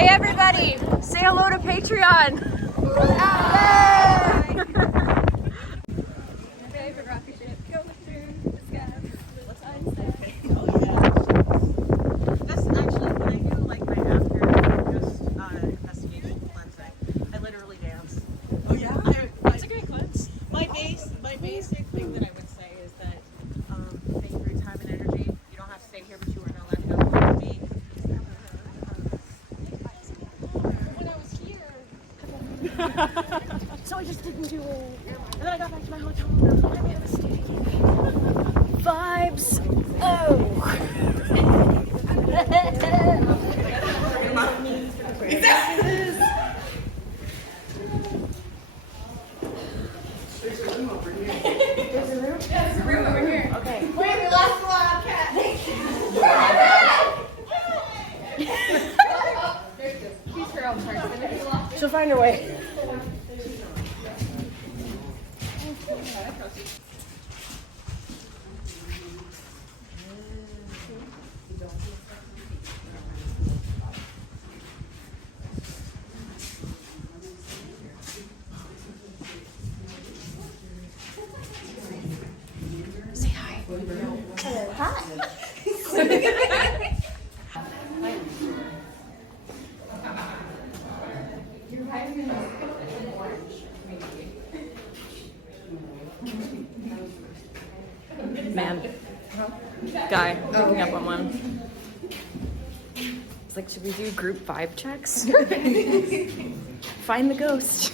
Hey everybody, say hello to Patreon. That's actually when I do like my after just investigation cleansing. I literally dance. Oh yeah? It's a great cleanse. My basic thing that I would say is that thank you for your time and energy. You don't have to stay here, but you are not allowed to go home with me. When I was here. So I just didn't do it. And then I got back to my hotel room. I made a mistake. Vibes. Oh. She'll find her way. Say hi. Hello, hi. Man. Guy, picking up on one. It's like, should we do group vibe checks? Find the ghost.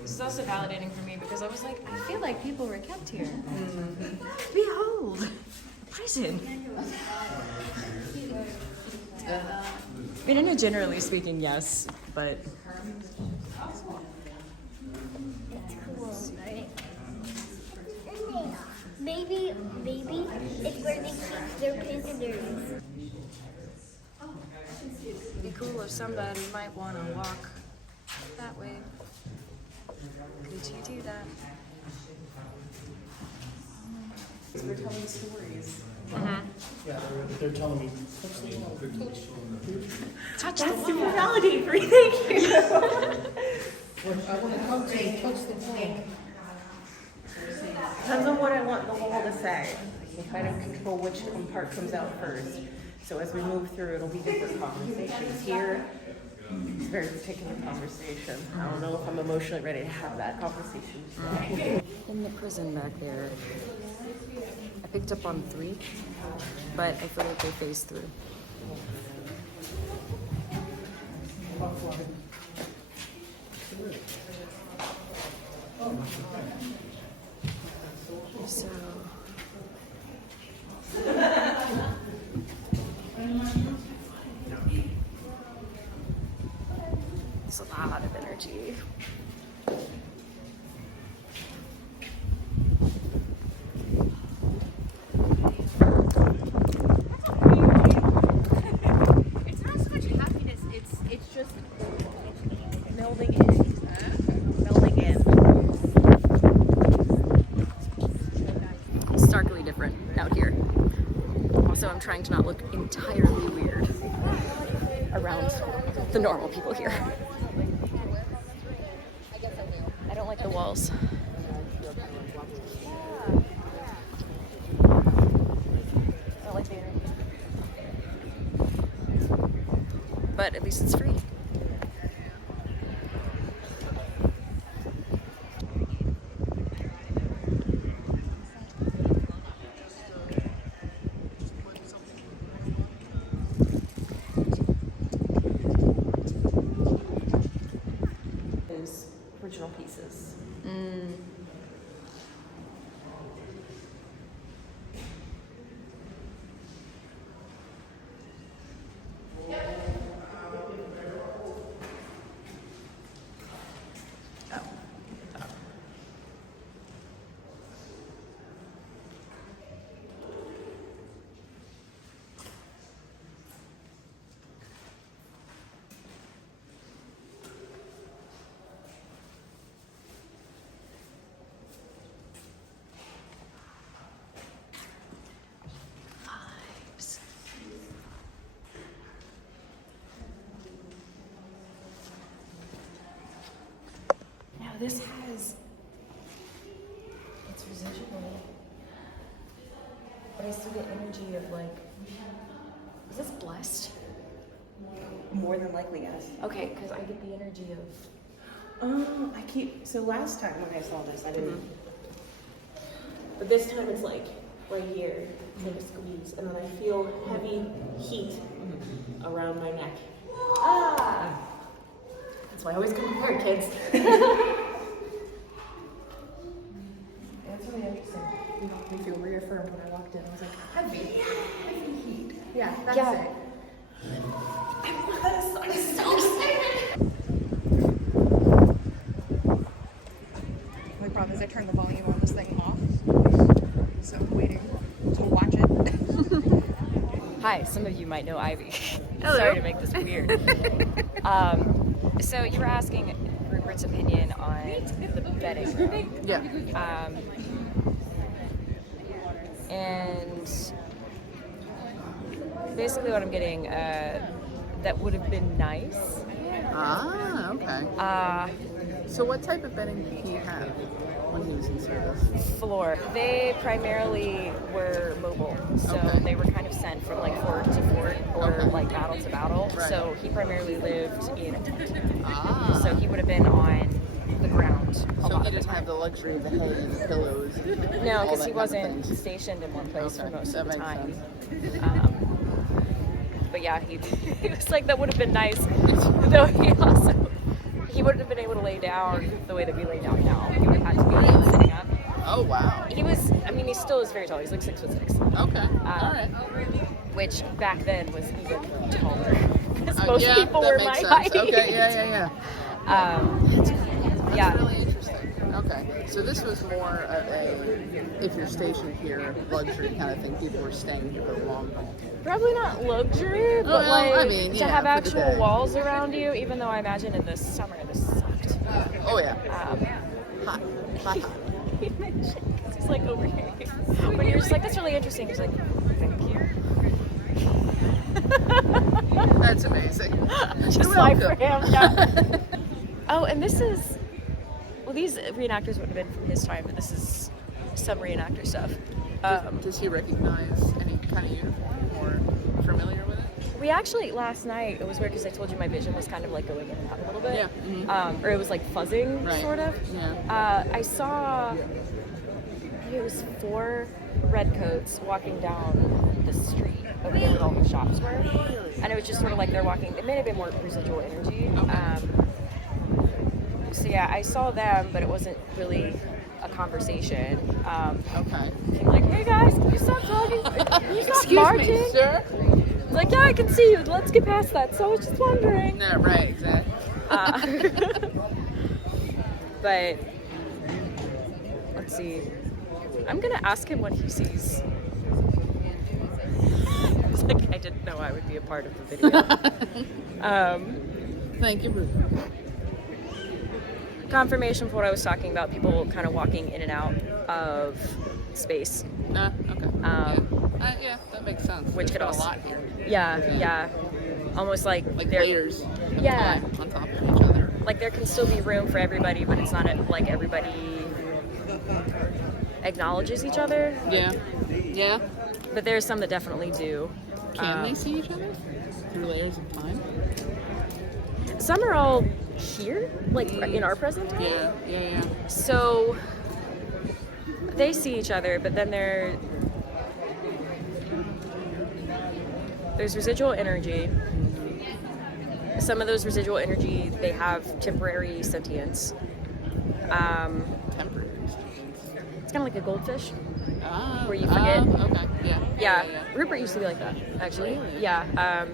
This is also validating for me because I was like, I feel like people were kept here. Behold, prison. I mean, I know generally speaking, yes, but It's cool, right? Maybe it's where they keep their prisoners. it'd be cool if somebody might want to walk that way. Could you do that? We're telling stories. Yeah, they're telling me, Touch That's the super wall. validating for you. Thank you. when I want to come to you, touch the wall. Depends on what I want the wall to say. I can kind of control which part comes out first. So as we move through, it'll be different conversations. Here, it's a very particular conversation. I don't know if I'm emotionally ready to have that conversation today. In the prison back there, I picked up on 3, but I feel like they phased through. So. It's a lot of energy. It's not so much happiness, it's just melding in. Melding in. It's starkly different out here. Also, I'm trying to not look entirely weird around the normal people here. I don't like the walls. I don't like the energy. But at least it's free. Original pieces. this has, it's residual, but I still get energy of like, is this blessed? More than likely, yes. Okay, because I get the energy of, So last time when I saw this, I didn't. But this time it's like right here, it's like a squeeze, and then I feel heavy heat around my neck. ah! That's why I always come prepared, kids. That's really interesting. You made me feel reaffirmed when I walked in. I was like, heavy heat. Yeah, that's Yeah. it. I'm so excited! My problem is I turned the volume on this thing off. So I'm waiting to watch it. Hi, some of you might know Ivy. Hello. Sorry to make this weird. So you were asking Rupert's opinion on the bedding room. Yeah. And basically what I'm getting, that would have been nice. Ah, okay. So what type of bedding did he have when he was in service? Floor. They primarily were mobile, so Okay. they were kind of sent from like fort to fort or Okay. like battle to battle. Right. So he primarily lived in a tent. Ah. So he would have been on the ground a So lot he of the didn't time. have the luxury of the hay and the pillows. No, all because that he kind of wasn't things. stationed in one place Okay, for most that of the makes time. sense. But yeah, he was like, that would have been nice. Though he wouldn't have been able to lay down the way that we lay down now. He would have had to be sitting up. Oh wow. He still is very tall. He's like 6'6". Okay. All right. Which back then was even taller. Because most yeah, people that were makes my sense. height. Okay. Yeah. That's Yeah. really interesting. Okay. So this was more of a, if you're stationed here, luxury kind of thing. People were staying here for a long time. Probably not luxury, but Well, like I mean, to yeah, have for the actual day. walls around you, even though I imagine in the summer this sucked. Oh yeah. Um, Hot. He's like over here. When you're just like, that's really interesting, he's like, thank you. That's amazing. Just You're like for welcome. him, yeah. Oh, and this is, well, these reenactors would have been from his time, but this is some reenactor stuff. Does he recognize any kind of uniform or familiar with it? We actually, last night, it was weird because I told you my vision was kind of like going in and out a little bit. Yeah. Mhm. Or it was like fuzzing, Right. sort of. Yeah. I saw, it was 4 redcoats walking down the street over there where all the shops were. And it was just sort of like they're walking, it may have been more residual energy. So yeah, I saw them, but it wasn't really a conversation. Okay. Came like, hey guys, can you stop talking? Can you stop Excuse marching? me, sir. It's like, yeah, I can see you. Let's get past that. So I was just wondering. No, right, exactly. But let's see. I'm gonna ask him what he sees. It's like I didn't know I would be a part of the video. Thank you, Rupert. Confirmation for what I was talking about. People kind of walking in and out of space. Okay. Yeah, that makes sense. Which There's could been also- a lot here. Yeah. Almost like there, Layers. of Yeah. time on top of each other. like there can still be room for everybody, but it's not like everybody acknowledges each other. Yeah. Yeah. But there's some that definitely do. Can they see each other through layers of time? Some are all here, like in our present. Yeah. So they see each other, but then there's residual energy. Some of those residual energy, they have temporary sentience. Temporary. It's kind of like a goldfish. Ah. Where you forget. Okay. Yeah. Yeah, Rupert used to be like that, actually. Really? Yeah.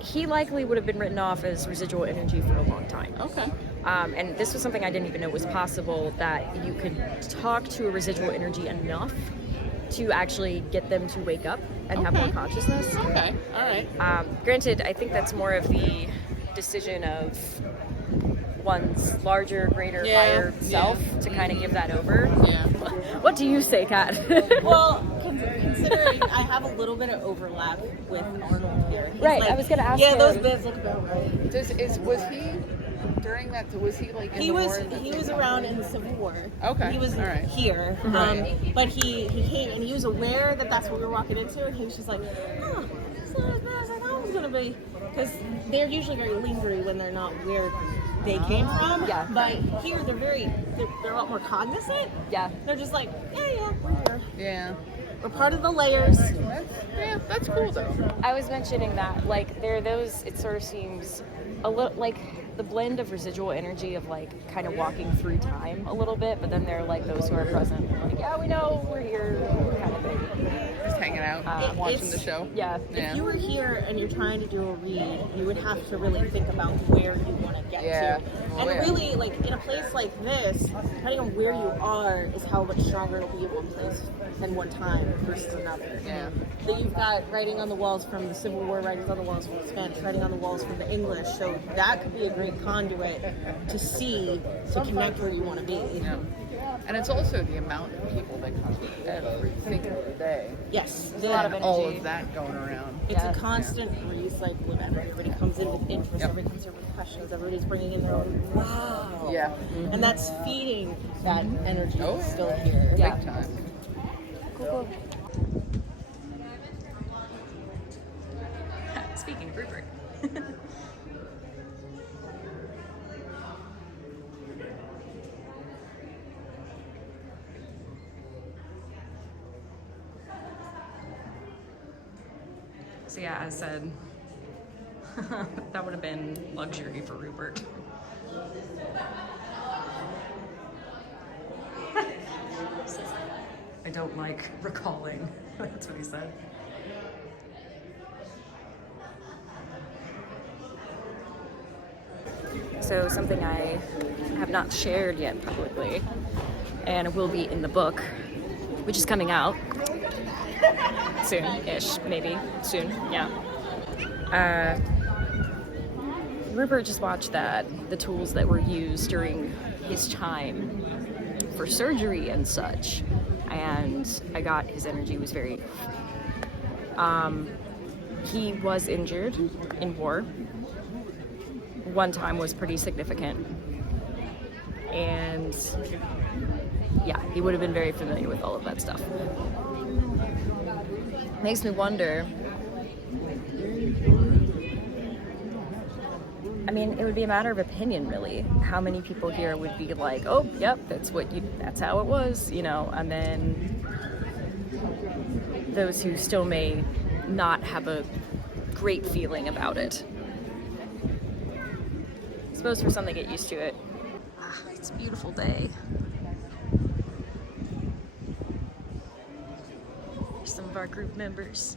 He likely would have been written off as residual energy for a long time. Okay. And this was something I didn't even know was possible, that you could talk to a residual energy enough to actually get them to wake up and have more Okay. consciousness. Okay. All right. Granted, I think that's more of the decision of one's larger, greater, Yeah, higher yeah. self to kind of give that over. Yeah. What do you say, Kat? Well, considering I have a little bit of overlap with Arnold here. He's Right, I was gonna ask Yeah, those him. bits look about right. Was he during that? Was he like in He the was war? he was around in the Civil War. Okay, He was all right. here, but he came and he was aware that that's what we were walking into, and he was just like, "Oh, it's not as bad as I thought it was gonna be," because they're usually very lingery when they're not where they came from. Yeah. But here they're a lot more cognizant. Yeah. They're just like, yeah, we're here. Yeah. We're part of the layers. That's cool though. I was mentioning that, like, there are those, it sort of seems a little like the blend of residual energy of like kind of walking through time a little bit, but then there are like those who are present, like, yeah, we know we're here, kind of thing. Just hanging out, watching the show. Yeah. If you were here and you're trying to do a read, you would have to really think about where you want to get to. And really, like, in a place like this, depending on where you are, is how much stronger it'll be in one place than one time versus another. Yeah. So you've got writing on the walls from the Civil War, writing on the walls from the Spanish, writing on the walls from the English. So that could be a great conduit to see, to connect where you want to be. Yeah. And it's also the amount of people that come every single day. Yes. There's a lot of And energy. all of that going around. It's Yeah. a constant recycle of energy. Everybody comes in with interest, Yep. everybody comes in with questions, everybody's bringing in their own wow. Yeah. And that's feeding that energy Oh, that's still here. Yeah. Big time. Cool. Speaking of Rupert. So yeah, as said, that would have been luxury for Rupert. I don't like recalling. That's what he said. So something I have not shared yet publicly, and it will be in the book, which is coming out soon-ish, maybe soon. Yeah. Rupert just watched the tools that were used during his time for surgery and such, and I got his energy was very. He was injured in war. One time was pretty significant, and yeah, he would have been very familiar with all of that stuff. Makes me wonder, I mean, it would be a matter of opinion, really. How many people here would be like, oh, yep, that's how it was, you know, and then those who still may not have a great feeling about it. I suppose for some they get used to it. It's a beautiful day. Here's some of our group members.